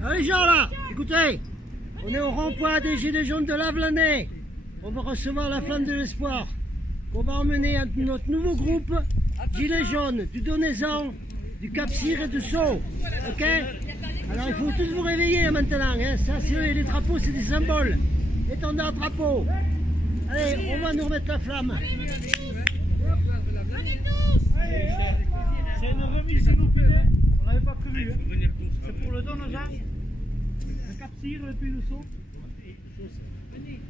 Alors les gens là, écoutez, on est au rond-point des Gilets jaunes de Lavelanet. On va recevoir la flamme de l'espoir qu'on va emmener à notre nouveau groupe Gilets jaunes du Donezan, du Cap-Cyr et de Sceaux. Ok? Alors il faut tous vous réveiller maintenant. Hein. Ça, c'est les drapeaux, c'est des symboles. Étendard drapeau. Allez, on va nous remettre la flamme. C'est une remise s'il vous plaît. On l'avait pas prévu. C'est pour le Donezan, le Cap-Cyr, le Pays de Sceaux. Venez.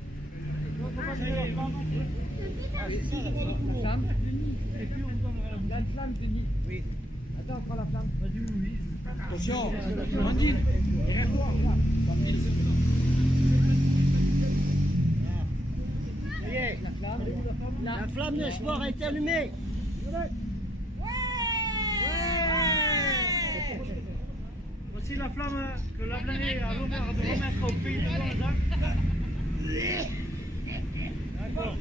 La flamme. Et puis on vous donnera la flamme, Denis. Oui. Attends, on prend la flamme. Vas-y, oui. Attention, Andine. Ça y est, la flamme d'espoir a été allumée. Voici la flamme que Lavelanet a l'honneur de remettre au Pays de Donezan. D'accord.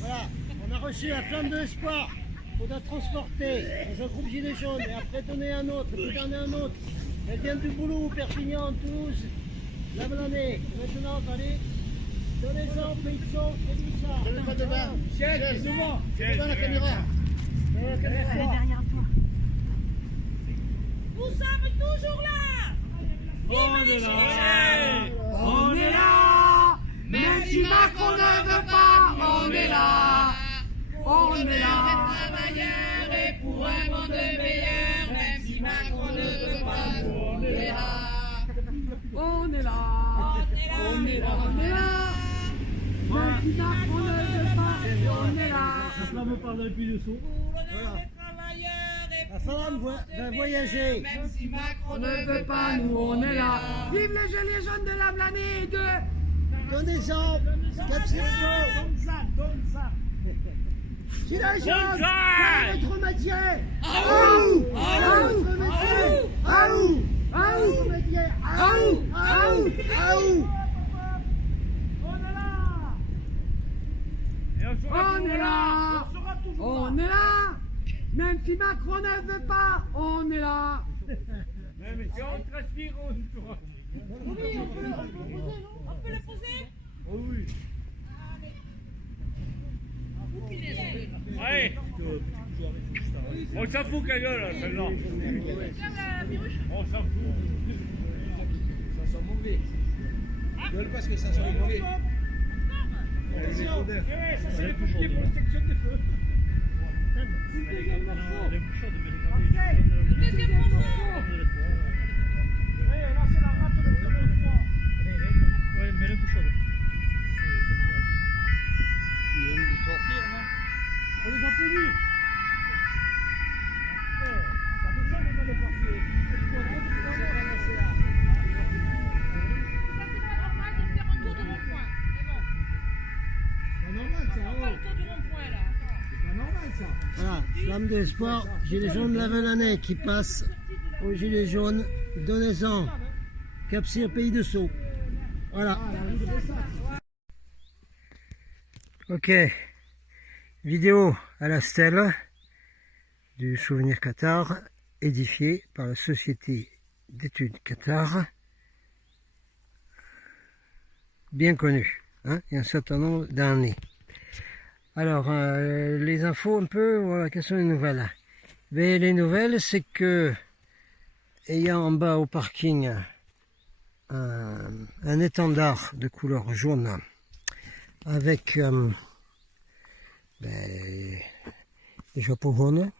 Voilà, on a reçu la flamme de l'espoir. Il faut la transporter dans un groupe Gilets jaunes et après donner un autre, puis donner un autre. Elle vient du Boulot, Perpignan, Toulouse, Lavelanet. Maintenant, allez, Donezan, Pays de Sceaux et tout ça. Je ne pas devant. Ciel, devant. Devant la caméra. Derrière toi. Nous sommes toujours là. On est là. On est là. Même si Macron ne veut pas, on est là. On est là. Travailleurs et pour un monde meilleur. Même si Macron ne veut pas, on est là. On est là. On est là. On est là. Même si Macron ne veut pas, on est là. La flamme part dans le Pays de Sceaux. Pour l'honneur des travailleurs et La pour femme un monde va meilleur. voyager. Même si Macron On ne veut pas, nous on est là. Vive les Gilets jaunes de Lavelanet et de... Donezan, Cap-Cyr, Donne ça. Gilets jaunes, quel est notre métier? Aouh! Aouh! Notre métier! Aouh! Aouh! Notre métier! Aouh! Aouh! Aouh! On est là. Et On est là. On sera toujours là. On est là. Même si Macron ne veut pas, on est là. Même si on transpire, on sera. Oui, on peut le poser, non? On peut le poser? Oh oui. Allez. On s'en fout qu'elle gueule, là, celle-là. On s'en fout. Ça sent mauvais. Gueule parce que ça sent mauvais. Ça, c'est les bouchons de protection des feux. Les bouchons de Deuxième mouvement. Oui, là, c'est la rate de première fois. Oui, mais les bouchons. Ils vont nous sortir, non? On les a punis. Ça fait ça qu'on va le passer. Ça, c'est pas normal de faire un tour de rond-point. Mais bon, C'est normal, ça. on va le tour du rond-point, là. C'est pas normal, ça. Voilà, flamme d'espoir, Gilets jaunes de Lavelanet qui passe aux Gilets jaunes Donezan, Cap-Cyr, Pays de Sceaux. Voilà. Ok, vidéo à la stèle du souvenir Qatar, édifié par la Société d'études Qatar bien connu, hein, il y a un certain nombre d'années. Alors, les infos un peu, voilà, quelles sont les nouvelles? Mais les nouvelles, c'est que, ayant en bas au parking un étendard de couleur jaune avec les chapeaux jaunes.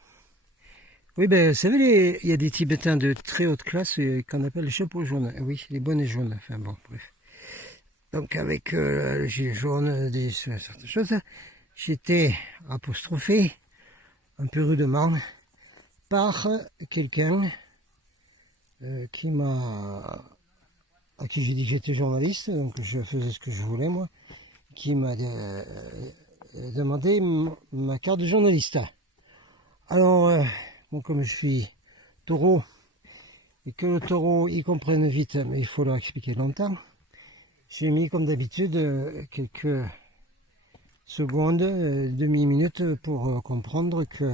Oui, vous savez, il y a des Tibétains de très haute classe qu'on appelle les chapeaux jaunes. Oui, les bonnets jaunes. Enfin bon, bref. Donc avec le gilet jaune, certaines choses, j'étais apostrophé un peu rudement par quelqu'un à qui j'ai dit que j'étais journaliste, donc je faisais ce que je voulais moi, qui m'a demandé ma carte de journaliste. Alors, bon, comme je suis taureau, et que le taureau y comprenne vite, mais il faut leur expliquer longtemps, j'ai mis comme d'habitude quelques secondes, demi-minutes pour comprendre que...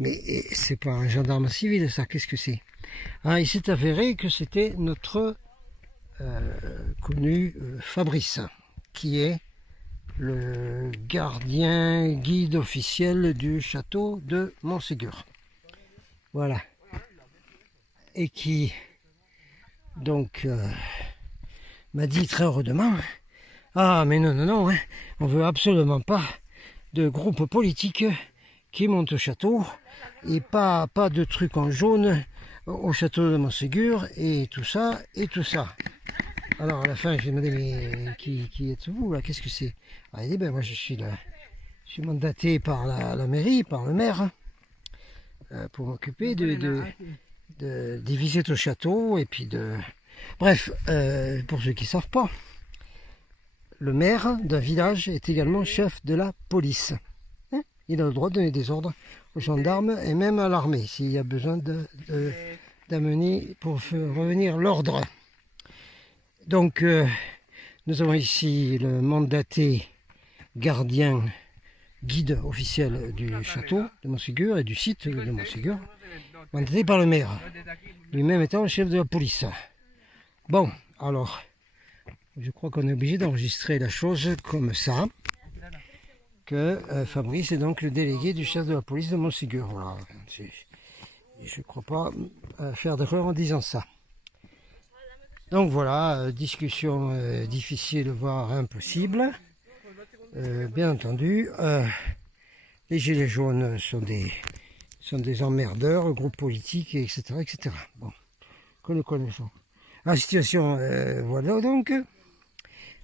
Mais c'est pas un gendarme civil ça, qu'est-ce que c'est? Ah, il s'est avéré que c'était notre connu Fabrice, qui est le gardien guide officiel du château de Montségur. Voilà. Et qui donc m'a dit très rudement, ah mais non, hein, on veut absolument pas de groupe politique qui monte au château et pas de trucs en jaune au château de Montségur et tout ça et tout ça. Alors à la fin j'ai demandé mais qui êtes-vous là, qu'est-ce que c'est? Ah, il dit ben moi je suis mandaté par la mairie, par le maire pour m'occuper des visites au château et puis de... Bref, pour ceux qui ne savent pas, le maire d'un village est également chef de la police. Hein, il a le droit de donner des ordres aux gendarmes et même à l'armée s'il y a besoin d'amener pour faire revenir l'ordre. Donc nous avons ici le mandaté gardien guide officiel du château de Montségur et du site de Montségur, mandaté par le maire, lui-même étant le chef de la police. Bon, alors, je crois qu'on est obligé d'enregistrer la chose comme ça, que Fabrice est donc le délégué du chef de la police de Montségur. Voilà. Je ne crois pas faire d'erreur en disant ça. Donc voilà, discussion difficile, voire impossible. Bien entendu, les gilets jaunes sont des emmerdeurs, groupes politiques, etc. etc. Bon, que nous connaissons. La situation, voilà donc,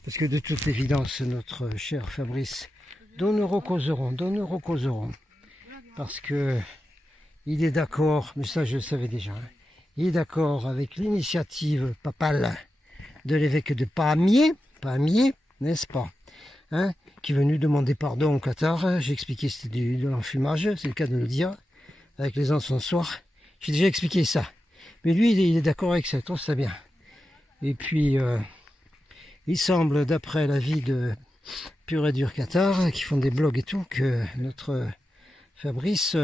parce que de toute évidence, notre cher Fabrice, dont nous recauserons, parce que il est d'accord, mais ça je le savais déjà, hein, il est d'accord avec l'initiative papale de l'évêque de Pamiers, n'est-ce pas, hein, qui est venu demander pardon au Qatar. J'ai expliqué que c'était de l'enfumage, c'est le cas de le dire, avec les encensoirs. J'ai déjà expliqué ça. Mais lui, il est d'accord avec ça, je trouve ça bien. Et puis, il semble, d'après l'avis de Pur et Dur Qatar, qui font des blogs et tout, que notre Fabrice,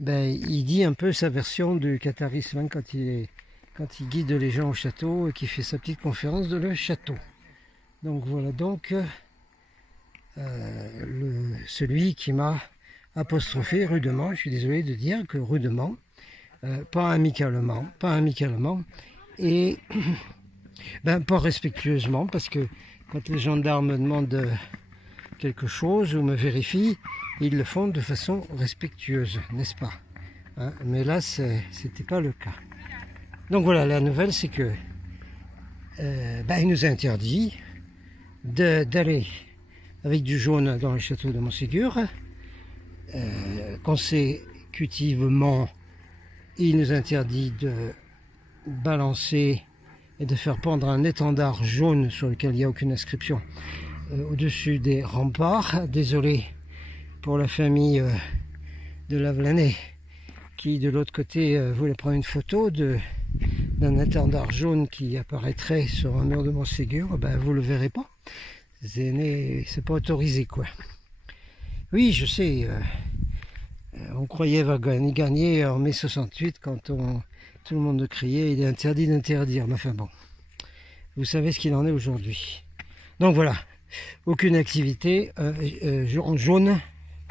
il dit un peu sa version du qatarisme hein, quand il guide les gens au château et qu'il fait sa petite conférence de le château. Donc voilà donc celui qui m'a apostrophé rudement, je suis désolé de dire que rudement, pas amicalement, et pas respectueusement, parce que quand les gendarmes me demandent quelque chose ou me vérifient, ils le font de façon respectueuse, n'est-ce pas, hein? Mais là, c'était pas le cas. Donc voilà, la nouvelle, c'est que il nous a interdit d'aller avec du jaune dans le château de Montségur. Consécutivement, il nous interdit de balancer et de faire pendre un étendard jaune sur lequel il n'y a aucune inscription au-dessus des remparts. Désolé pour la famille de Lavelanet qui de l'autre côté voulait prendre une photo d'un étendard jaune qui apparaîtrait sur un mur de Montségur. Vous le verrez pas, c'est pas autorisé quoi. Oui, je sais, on croyait gagner en mai 68 quand tout le monde criait il est interdit d'interdire, mais enfin bon, vous savez ce qu'il en est aujourd'hui. Donc voilà, aucune activité en jaune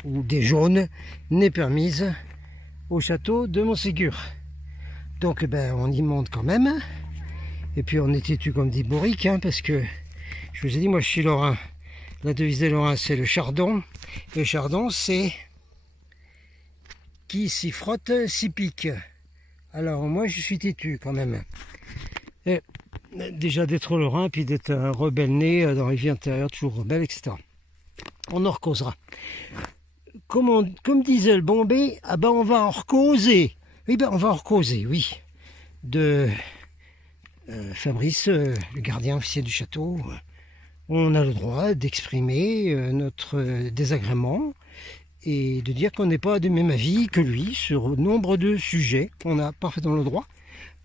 ou des jaunes n'est permise au château de Montségur. Donc ben, on y monte quand même. Et puis on est têtu comme dit Boric, hein, parce que je vous ai dit, moi je suis lorrain. La devise des Lorrains, c'est le chardon. Le chardon, c'est qui s'y frotte, s'y pique. Alors moi je suis têtu quand même. Et déjà d'être lorrain, puis d'être un rebelle né dans les vies intérieures, toujours rebelle, etc. On en recausera. Comme disait le Bombay, ah ben on va en recauser. Oui, ben on va en recauser, oui. De Fabrice, le gardien officiel du château. On a le droit d'exprimer notre désagrément et de dire qu'on n'est pas du même avis que lui sur nombre de sujets. On a parfaitement le droit,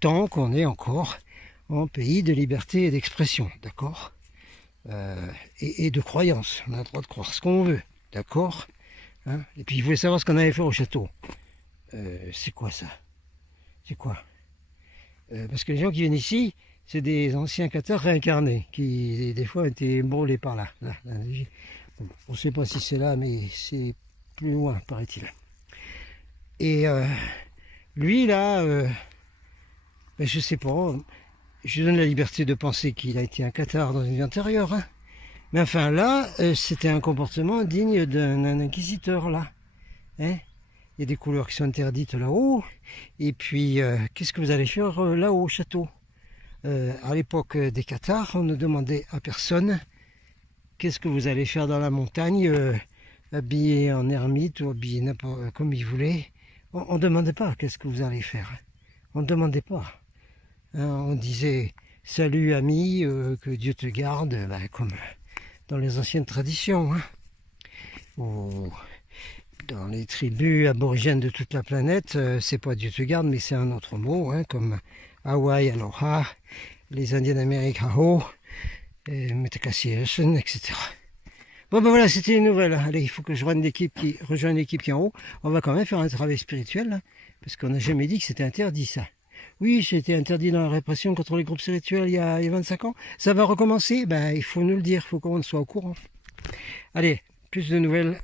tant qu'on est encore en pays de liberté et d'expression, d'accord, et de croyance. On a le droit de croire ce qu'on veut, d'accord, hein. Et puis il voulait savoir ce qu'on avait fait au château. C'est quoi ça? C'est quoi? Parce que les gens qui viennent ici, c'est des anciens cathares réincarnés, qui des fois étaient brûlés par là. Bon, on ne sait pas si c'est là, mais c'est plus loin, paraît-il. Et lui, là, ben, je sais pas, je lui donne la liberté de penser qu'il a été un cathare dans une vie antérieure. Hein. Mais enfin, là, c'était un comportement digne d'un inquisiteur, là. Hein? Il y a des couleurs qui sont interdites là-haut. Et puis, qu'est-ce que vous allez faire là-haut au château? À l'époque des cathares, on ne demandait à personne qu'est-ce que vous allez faire dans la montagne, habillé en ermite ou habillé n'importe comme il voulait. On ne demandait pas qu'est-ce que vous allez faire. On ne demandait pas. Hein, on disait salut ami, que Dieu te garde, ben, comme dans les anciennes traditions. Hein. Ou dans les tribus aborigènes de toute la planète, c'est pas Dieu te garde, mais c'est un autre mot, hein, comme Hawaï, Aloha, les Indiens d'Amérique, Aho, Metacasiation, etc. Bon ben voilà, c'était une nouvelle. Allez, il faut que je rejoigne l'équipe qui est en haut. On va quand même faire un travail spirituel, là, parce qu'on n'a jamais dit que c'était interdit, ça. Oui, c'était interdit dans la répression contre les groupes spirituels il y a 25 ans. Ça va recommencer? Ben, il faut nous le dire, il faut qu'on soit au courant. Allez, plus de nouvelles.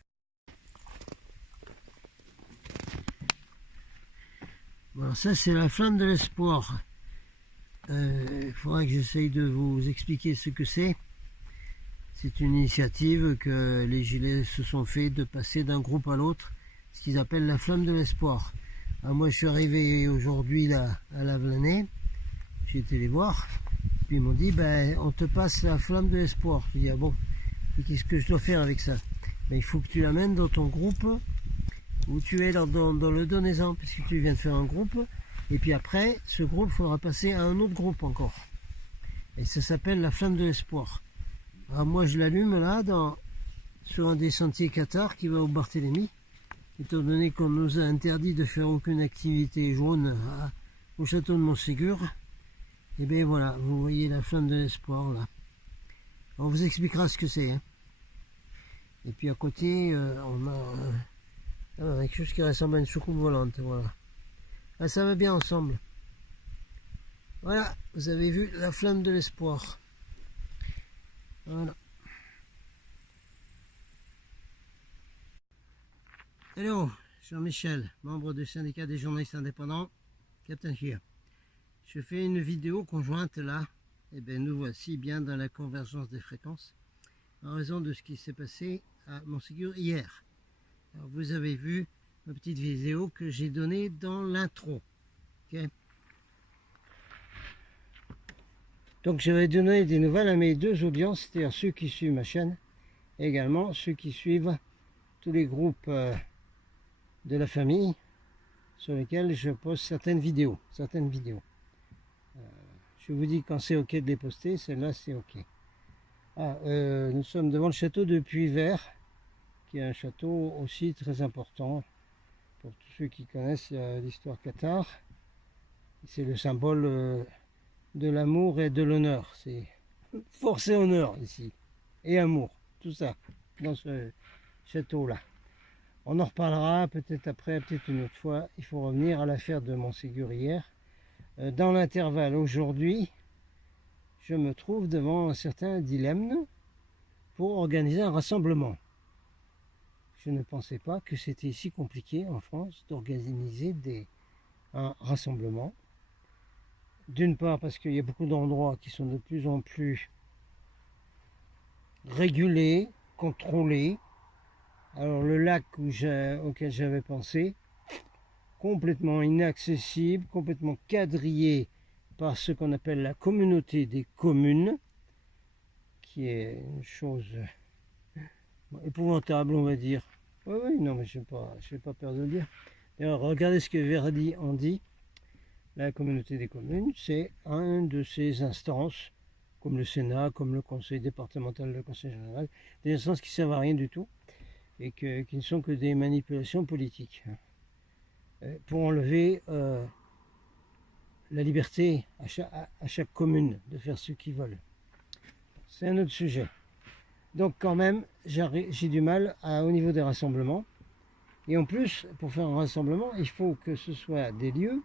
Bon, ça c'est la flamme de l'espoir. Il faudra que j'essaye de vous expliquer ce que c'est. C'est une initiative que les Gilets se sont fait de passer d'un groupe à l'autre, ce qu'ils appellent la flamme de l'espoir. Moi je suis arrivé aujourd'hui là à Lavelanet, j'ai été les voir, puis ils m'ont dit ben on te passe la flamme de l'espoir. Je dis ah bon, et qu'est-ce que je dois faire avec ça? Ben, il faut que tu l'amènes dans ton groupe où tu es dans le Donezan, puisque tu viens de faire un groupe, et puis après ce groupe faudra passer à un autre groupe encore. Et ça s'appelle la flamme de l'espoir. Alors moi je l'allume là sur un des sentiers cathares qui va au Barthélemy. Étant donné qu'on nous a interdit de faire aucune activité jaune au château de Montségur, et bien voilà, vous voyez la flamme de l'espoir là. On vous expliquera ce que c'est. Hein. Et puis à côté, on a quelque chose qui ressemble à une soucoupe volante. Voilà. Ah, ça va bien ensemble. Voilà, vous avez vu la flamme de l'espoir. Voilà. Hello, Jean-Michel, membre du syndicat des journalistes indépendants, Captain Here. Je fais une vidéo conjointe là, et bien nous voici bien dans la convergence des fréquences, en raison de ce qui s'est passé à Montségur hier. Alors, vous avez vu ma petite vidéo que j'ai donnée dans l'intro. Okay. Donc je vais donner des nouvelles à mes deux audiences, c'est-à-dire ceux qui suivent ma chaîne, et également ceux qui suivent tous les groupes de la famille sur lesquels je poste certaines vidéos. Je vous dis quand c'est ok de les poster, celle-là c'est ok. Nous sommes devant le château de Puy-Vert, qui est un château aussi très important pour tous ceux qui connaissent l'histoire cathare. C'est le symbole de l'amour et de l'honneur. C'est force et honneur ici, et amour, tout ça, dans ce château-là. On en reparlera peut-être après, peut-être une autre fois. Il faut revenir à l'affaire de Montségur hier. Dans l'intervalle, aujourd'hui, je me trouve devant un certain dilemme. pour organiser un rassemblement. Je ne pensais pas que c'était si compliqué en France d'organiser un rassemblement. D'une part parce qu'il y a beaucoup d'endroits qui sont de plus en plus régulés, contrôlés. Alors le lac auquel j'avais pensé, complètement inaccessible, complètement quadrillé par ce qu'on appelle la communauté des communes, qui est une chose épouvantable, on va dire. Oui, non, mais je n'ai pas peur de le dire. D'ailleurs, regardez ce que Verdi en dit. La communauté des communes, c'est un de ces instances, comme le Sénat, comme le conseil départemental, le conseil général, des instances qui ne servent à rien du tout et qui ne sont que des manipulations politiques pour enlever la liberté à chaque commune de faire ce qu'ils veulent. C'est un autre sujet. Donc quand même, j'ai du mal au niveau des rassemblements. Et en plus, pour faire un rassemblement, il faut que ce soit des lieux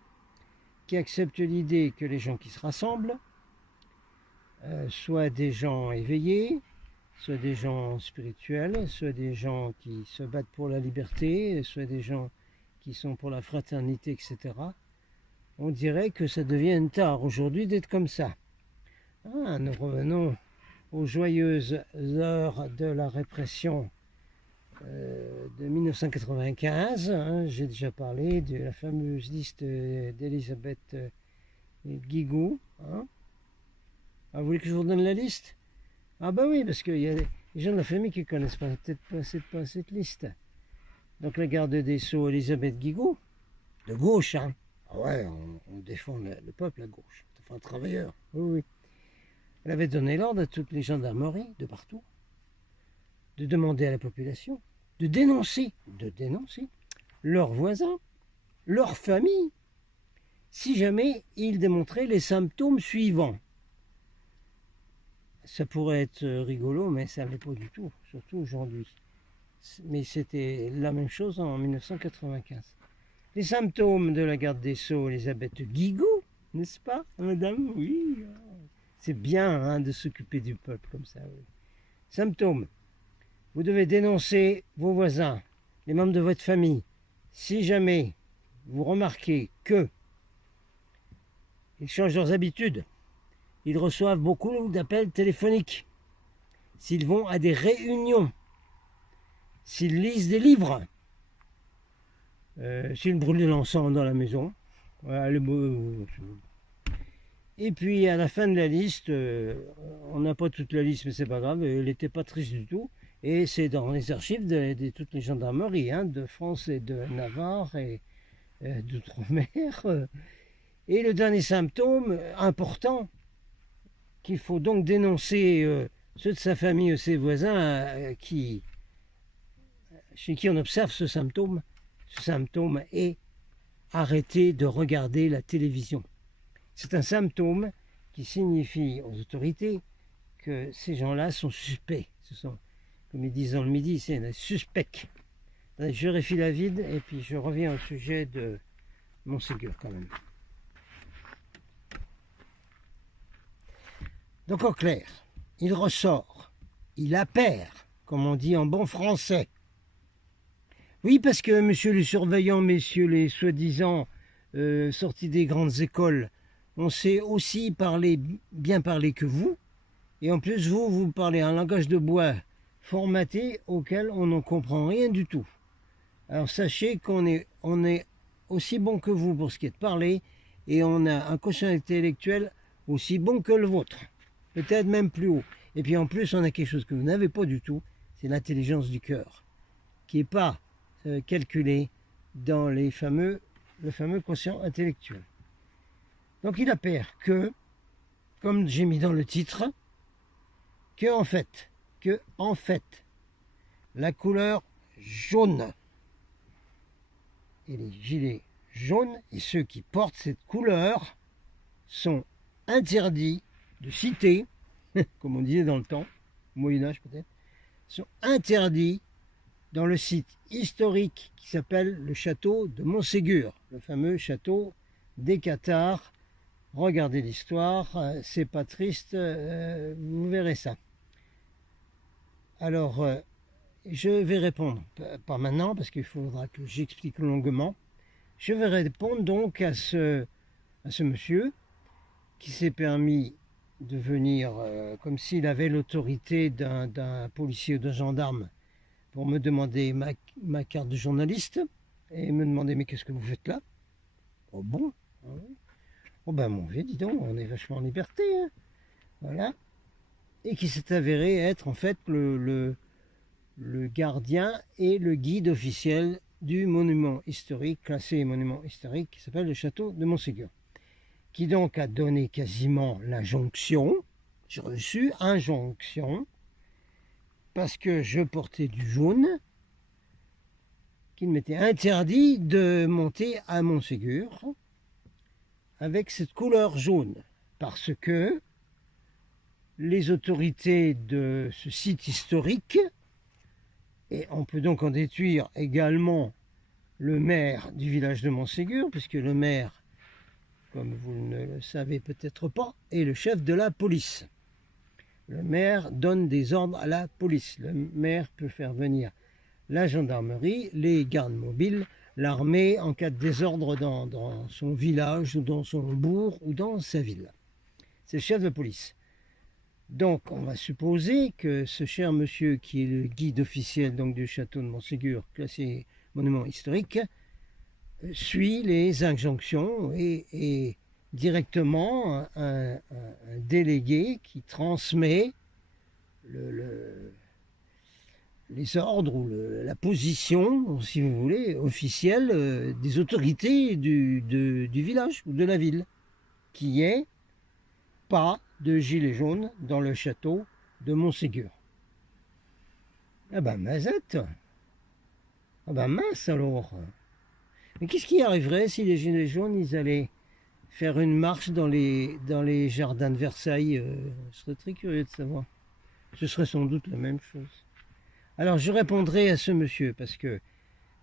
qui acceptent l'idée que les gens qui se rassemblent soient des gens éveillés, soit des gens spirituels, soit des gens qui se battent pour la liberté, soit des gens qui sont pour la fraternité, etc. On dirait que ça devient tard aujourd'hui d'être comme ça. Nous revenons aux joyeuses heures de la répression de 1995. J'ai déjà parlé de la fameuse liste d'Elisabeth Guigou. Vous voulez que je vous donne la liste? Ah bah oui, parce qu'il y a des gens de la famille qui ne connaissent peut-être pas cette liste. Donc la garde des Sceaux, Elisabeth Guigou, de gauche, Ah ouais, on défend le peuple à gauche, enfin travailleur, oui. Elle avait donné l'ordre à toutes les gendarmeries de partout de demander à la population de dénoncer leurs voisins, leur famille, si jamais ils démontraient les symptômes suivants. Ça pourrait être rigolo, mais ça ne l'est pas du tout, surtout aujourd'hui. Mais c'était la même chose en 1995. Les symptômes de la garde des Sceaux, Elisabeth Guigou, n'est-ce pas, madame? Oui, c'est bien de s'occuper du peuple comme ça. Oui. Symptômes. Vous devez dénoncer vos voisins, les membres de votre famille. Si jamais vous remarquez qu'ils changent leurs habitudes, ils reçoivent beaucoup d'appels téléphoniques, s'ils vont à des réunions, s'ils lisent des livres, s'ils brûlent de l'encens dans la maison. Voilà, et puis à la fin de la liste, on n'a pas toute la liste, mais c'est pas grave, elle n'était pas triste du tout. Et c'est dans les archives de toutes les gendarmeries, de France et de Navarre et d'outre-mer. Et le dernier symptôme important, qu'il faut donc dénoncer ceux de sa famille ou ses voisins chez qui on observe ce symptôme est arrêter de regarder la télévision. C'est un symptôme qui signifie aux autorités que ces gens-là sont suspects. Ce sont, comme ils disent dans le Midi, c'est des suspects. Je vérifie la vide et puis je reviens au sujet de Montségur quand même. Donc en clair, il ressort, il appert, comme on dit en bon français. Oui, parce que monsieur le surveillant, messieurs les soi-disant sortis des grandes écoles, on sait aussi bien parler que vous, et en plus vous parlez un langage de bois formaté auquel on n'en comprend rien du tout. Alors sachez qu'on est aussi bon que vous pour ce qui est de parler, et on a un quotient intellectuel aussi bon que le vôtre, peut-être même plus haut. Et puis en plus on a quelque chose que vous n'avez pas du tout, c'est l'intelligence du cœur, qui n'est pas calculée dans le fameux quotient intellectuel. Donc il appert que, comme j'ai mis dans le titre, que en fait, la couleur jaune et les gilets jaunes et ceux qui portent cette couleur sont interdits de citer, comme on disait dans le temps, au Moyen-Âge peut-être, sont interdits dans le site historique qui s'appelle le château de Montségur, le fameux château des Cathares. Regardez l'histoire, c'est pas triste, vous verrez ça. Alors, je vais répondre, pas maintenant, parce qu'il faudra que j'explique longuement. Je vais répondre donc à ce monsieur qui s'est permis de venir comme s'il avait l'autorité d'un policier ou d'un gendarme pour me demander ma carte de journaliste et me demander mais qu'est-ce que vous faites là? Oh bon? Ah oui. Oh ben mon vieux, dis donc, on est vachement en liberté, hein. Voilà. Et qui s'est avéré être en fait le gardien et le guide officiel du monument historique, classé monument historique, qui s'appelle le château de Montségur, qui donc a donné quasiment l'injonction, j'ai reçu injonction, parce que je portais du jaune, qu'il m'était interdit de monter à Montségur avec cette couleur jaune, parce que les autorités de ce site historique, et on peut donc en déduire également le maire du village de Montségur, puisque le maire, comme vous ne le savez peut-être pas, est le chef de la police. Le maire donne des ordres à la police. Le maire peut faire venir la gendarmerie, les gardes mobiles, l'armée en cas de désordre dans son village ou dans son bourg ou dans sa ville. C'est le chef de police. Donc on va supposer que ce cher monsieur qui est le guide officiel donc, du château de Montségur, classé monument historique, suit les injonctions et directement un délégué qui transmet les ordres ou la position, si vous voulez, officielle des autorités du village ou de la ville, qui est pas de gilets jaunes dans le château de Montségur. Ah ben mazette. Ah ben mince alors. Mais qu'est-ce qui arriverait si les gilets jaunes ils allaient faire une marche dans les jardins de Versailles? Je serais très curieux de savoir. Ce serait sans doute la même chose. Alors je répondrai à ce monsieur parce que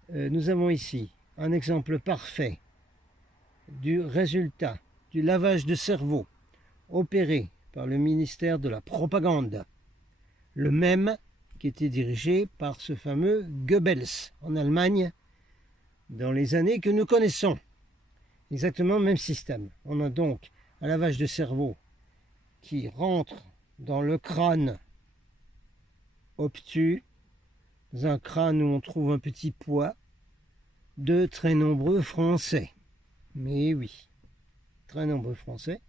nous avons ici un exemple parfait du résultat du lavage de cerveau opéré par le ministère de la Propagande, le même qui était dirigé par ce fameux Goebbels en Allemagne dans les années que nous connaissons. Exactement le même système. On a donc un lavage de cerveau qui rentre dans le crâne obtus, dans un crâne où on trouve un petit poids de très nombreux Français. Mais oui, très nombreux Français,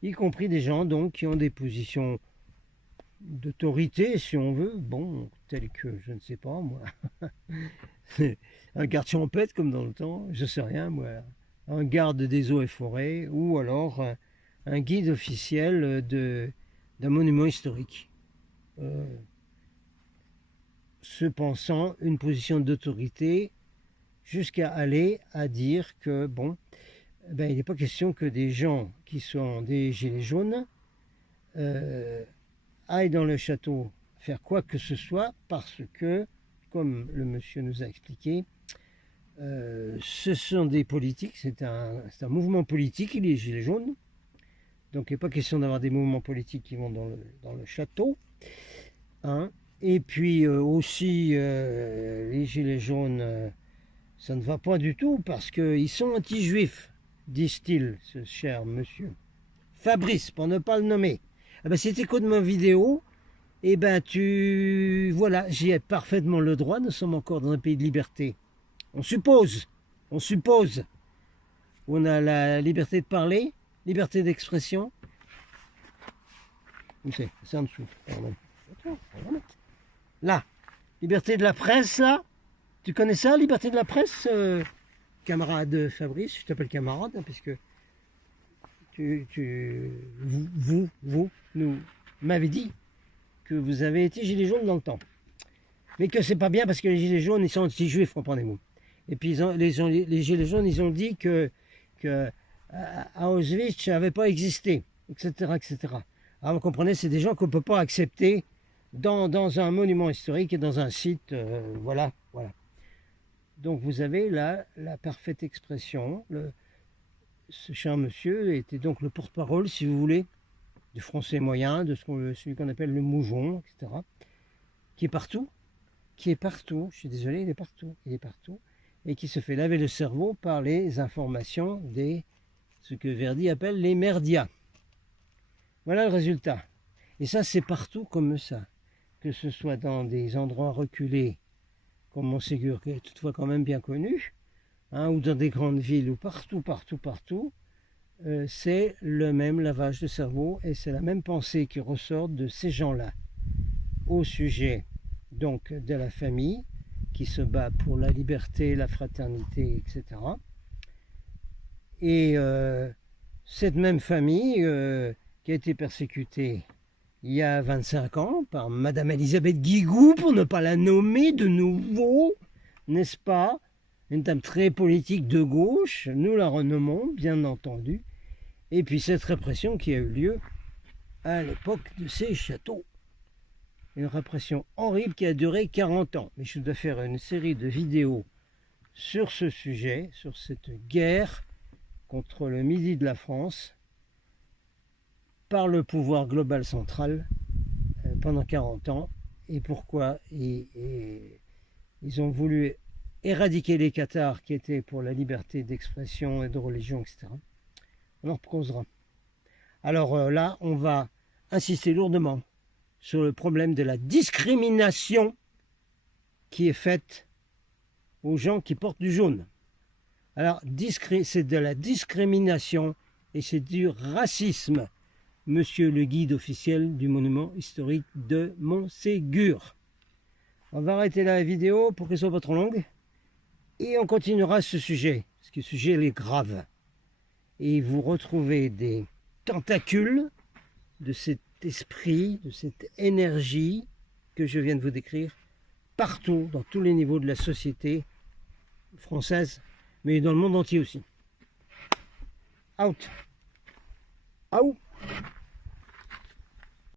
y compris des gens donc qui ont des positions d'autorité, si on veut, bon, telles que, je ne sais pas, moi, un garde champêtre comme dans le temps, je sais rien, moi, un garde des eaux et forêts, ou alors un guide officiel d'un monument historique. Se pensant une position d'autorité jusqu'à aller à dire que, bon, ben, il n'est pas question que des gens qui sont des gilets jaunes aillent dans le château faire quoi que ce soit parce que, comme le monsieur nous a expliqué, ce sont des politiques, c'est un mouvement politique, les gilets jaunes. Donc il n'est pas question d'avoir des mouvements politiques qui vont dans le château. Hein. Et puis aussi, les gilets jaunes, ça ne va pas du tout parce qu'ils sont anti-juifs, disent-ils, ce cher monsieur. Fabrice, pour ne pas le nommer. Eh ben, si tu écoutes ma vidéo, eh ben tu... Voilà, j'y ai parfaitement le droit, nous sommes encore dans un pays de liberté. On suppose, on a la liberté de parler, liberté d'expression. Où c'est en dessous, pardon. Attends, on va mettre. Là, liberté de la presse, là. Tu connais ça, liberté de la presse, camarade Fabrice, je t'appelle camarade, hein, puisque vous nous m'avez dit que vous avez été gilet jaune dans le temps. Mais que c'est pas bien parce que les gilets jaunes, ils sont anti-juifs, comprenez-vous. Et puis les gilets jaunes, ils ont dit que Auschwitz n'avait pas existé, etc., etc. Alors vous comprenez, c'est des gens qu'on ne peut pas accepter dans un monument historique et dans un site, voilà. Donc vous avez là la parfaite expression. Ce cher monsieur était donc le porte-parole, si vous voulez, du français moyen, de celui qu'on appelle le moujon, etc., qui est partout, je suis désolé, il est partout, et qui se fait laver le cerveau par les informations ce que Verdi appelle les merdias. Voilà le résultat. Et ça, c'est partout comme ça, que ce soit dans des endroits reculés, comme Montségur, qui est toutefois quand même bien connu, hein, ou dans des grandes villes, ou partout, c'est le même lavage de cerveau, et c'est la même pensée qui ressort de ces gens-là, au sujet donc de la famille, qui se bat pour la liberté, la fraternité, etc. Et cette même famille qui a été persécutée il y a 25 ans par Madame Elisabeth Guigou, pour ne pas la nommer de nouveau, n'est-ce pas? Une dame très politique de gauche, nous la renommons, bien entendu. Et puis cette répression qui a eu lieu à l'époque de ces châteaux. Une répression horrible qui a duré 40 ans. Mais je dois faire une série de vidéos sur ce sujet, sur cette guerre contre le midi de la France par le pouvoir global central pendant 40 ans, et pourquoi ils ont voulu éradiquer les cathares qui étaient pour la liberté d'expression et de religion, etc. On en reposera. Alors là, on va insister lourdement sur le problème de la discrimination qui est faite aux gens qui portent du jaune. Alors, c'est de la discrimination et c'est du racisme, monsieur le guide officiel du monument historique de Montségur. On va arrêter la vidéo pour qu'elle ne soit pas trop longue et on continuera ce sujet, parce que ce sujet est grave. Et vous retrouvez des tentacules de cet esprit, de cette énergie que je viens de vous décrire, partout, dans tous les niveaux de la société française, mais dans le monde entier aussi. Out. Out.